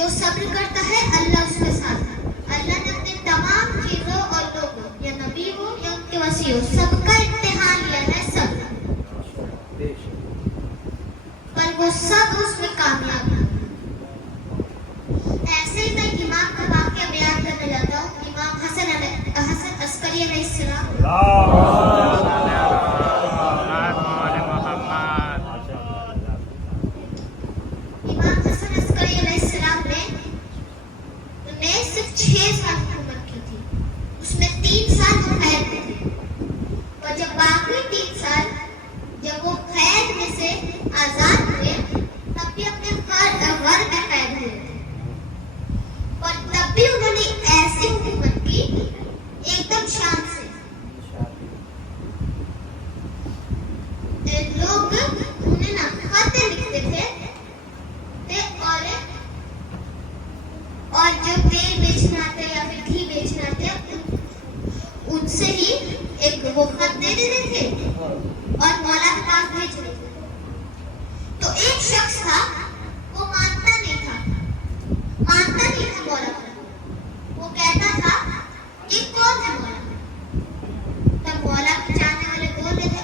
जो सब्र करता है अल्लाह उसके साथ है। अल्लाह ने अपने तमाम चीजों और लोगों, या नबी हो या उनके वसी हो, सबका इम्तिहान लिया है सब्र, पर वो सब उसमें कामयाब है। ऐसे ही मैं इमाम का वाक़या बयान करने जाता हूँ। इमाम हसन अस्करी अलैहिस्सलाम, इमाम हसन अस्करी अलैहिस्सलाम ने सिर्फ 6 साल की उम्र की थी। उसमें 3 साल वो कैद में थे, और जब बाकी 3 साल जब वो कैद में से आजाद हुए, तब भी अपने घर में कैद हुए थे, और तब भी उन्होंने ऐसी हुकूमत की एकदम शान से। लोग उन्हें ना खत लिखते थे, और जो तेल बेचना थे या फिर घी बेचना थे, उनसे ही एक वो खत दे देते थे और मौला के पास भेज देते थे। तो एक शख्स था, वो मानता नहीं था मौला को। वो कहता था कि कौन है मौला। तब मौला के चाहने वाले बोल रहे थे,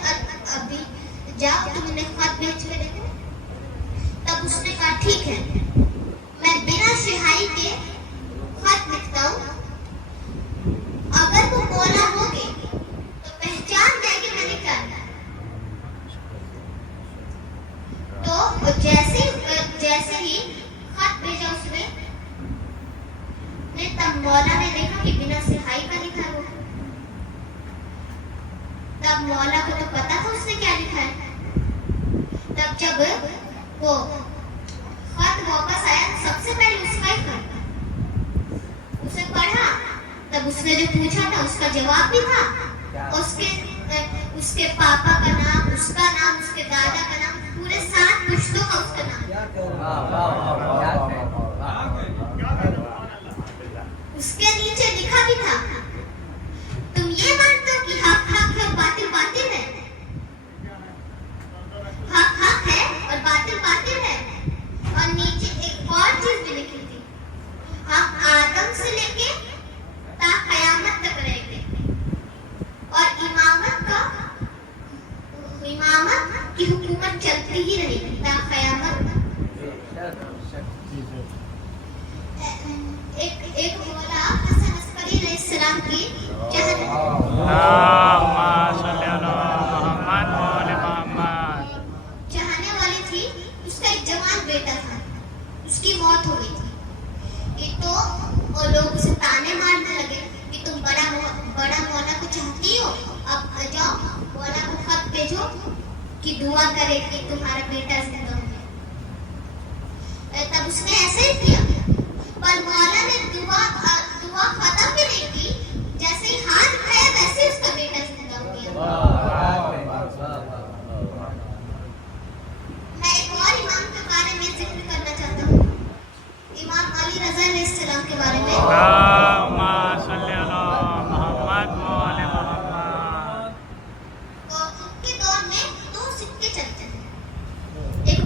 अभी जाओ तुम उन्हें खत भेज के देखो। तब उसने कहा ठीक है, मैं बिना सिहाई के खत लिखता हूँ, अगर वो मौला होंगे तो पहचान जाएगी मैंने क्या लिखा। तो जैसे ही खत भेजा उसने, तब मौला ने देखा कि बिना सिहाई का लिखा है वो। तब मौला को तो पता था उसने क्या लिखा है। तब जब वो खत वापस आया, सबसे पहले उसका ही खत उसे पढ़ा। तब उसने जो पूछा था उसका जवाब भी था, उसके पापा का नाम, उसका नाम, उसके दादा का नाम, पूरे 7 पुश्तों का उसका नाम। उसके नीचे लिखा भी था, तुम ये मानते हो कि हक हक है और बातिल बातिल है। हक हक है और बातिल बातिल है। और नीचे एक और चीज भी लिखी थी, हम आदम से लेके ता कयामत तक रहेंगे, और इमामत की हुकूमत चलती ही रहेगी ता कयामत। एक मौला हसन अस्करी अलैहिस्सलाम की चाहने वाली थी। उसका एक जवान बेटा था, उसकी मौत हो गई थी। तो वो लोग उसे ताने मारने लगे कि तुम बड़ा मौला को चाहती हो, अब जाओ मौला को खत भेजो कि दुआ करे कि तुम्हारा बेटा जिंदा हो जाए। तब उसने ऐसे ही किया, पर मौला ने दुआ खत्म भी नहीं की, जैसे ही हाथ उठाया वैसे ही उसका बेटा जिंदा हो गया। मैं एक और इमाम के बारे में जिक्र करना चाहता हूँ, इमाम अली रज़ा अलैहिस्सलाम के बारे में। तो उनके दौर में 2 सिक्के चलते थे, एक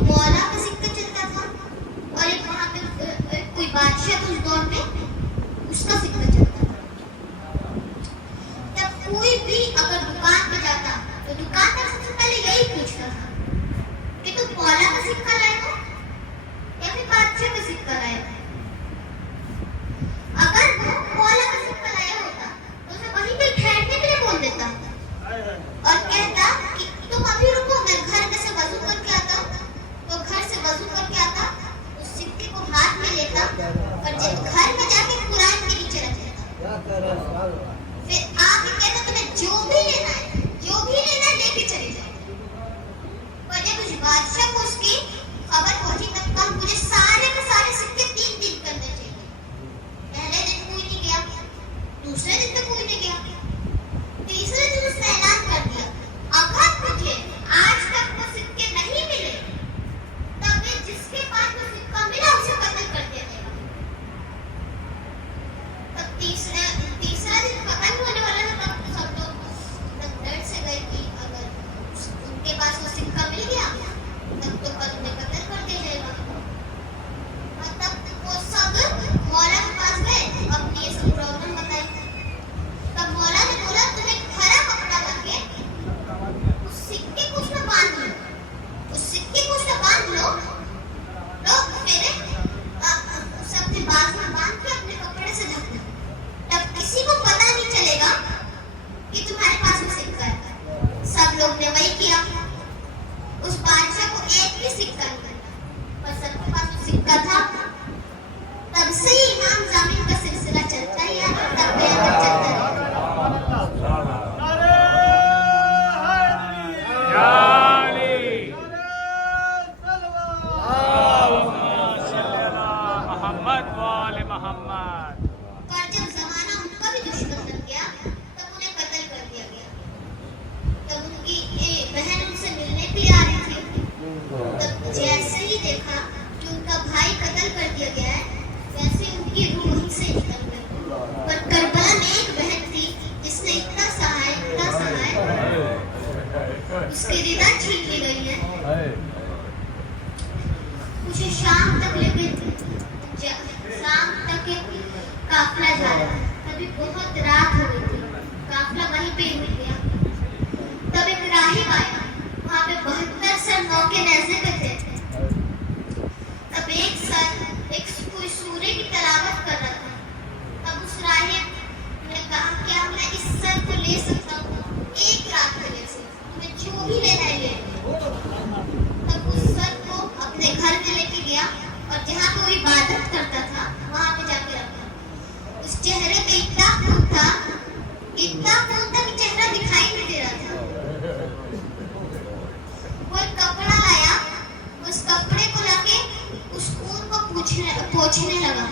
दिया गया है, वैसे उनकी रूह वहीं से निकल गई। पर करबला में एक बहन थी जिसने इतना सहाय, उसकी रिदा छीन ली गई है। मुझे शाम तक काफिला जा रहा था। तभी बहुत रात हो गई थी, काफिला वहीं पे रुक गया। तब एक राहिब आया, वहाँ पे 72 सर नौके नेज़े पे थे। तब एक सर कोई सूरे की तलावत कर रहा था। तब उस राहिब ने कहा क्या मैं इस सर को ले सकता हूँ एक रात के लिए से, तुम्हें जो भी लेना है ले लो। तब उस सर को अपने घर में लेके गया और जहाँ पे वो इबादत करता था वहाँ पे जाके रखा। उस चेहरे पे इतना खून था कि चेहरा दिखाई नहीं दे रहा था। वो एक कपड़ा लाया, उस कपड़े को लाके उस खून को पोंछने लगा।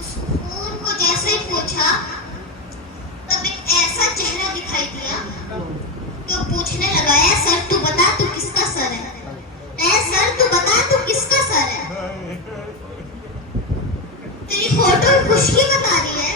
उस खून को जैसे ही पोंछा तब एक ऐसा चेहरा दिखाई दिया कि वो पूछने लगा, ऐ सर तू बता तू किसका सर है? ऐ सर तू बता तू किसका सर है? तेरी फोटो खुशकी बता रही है।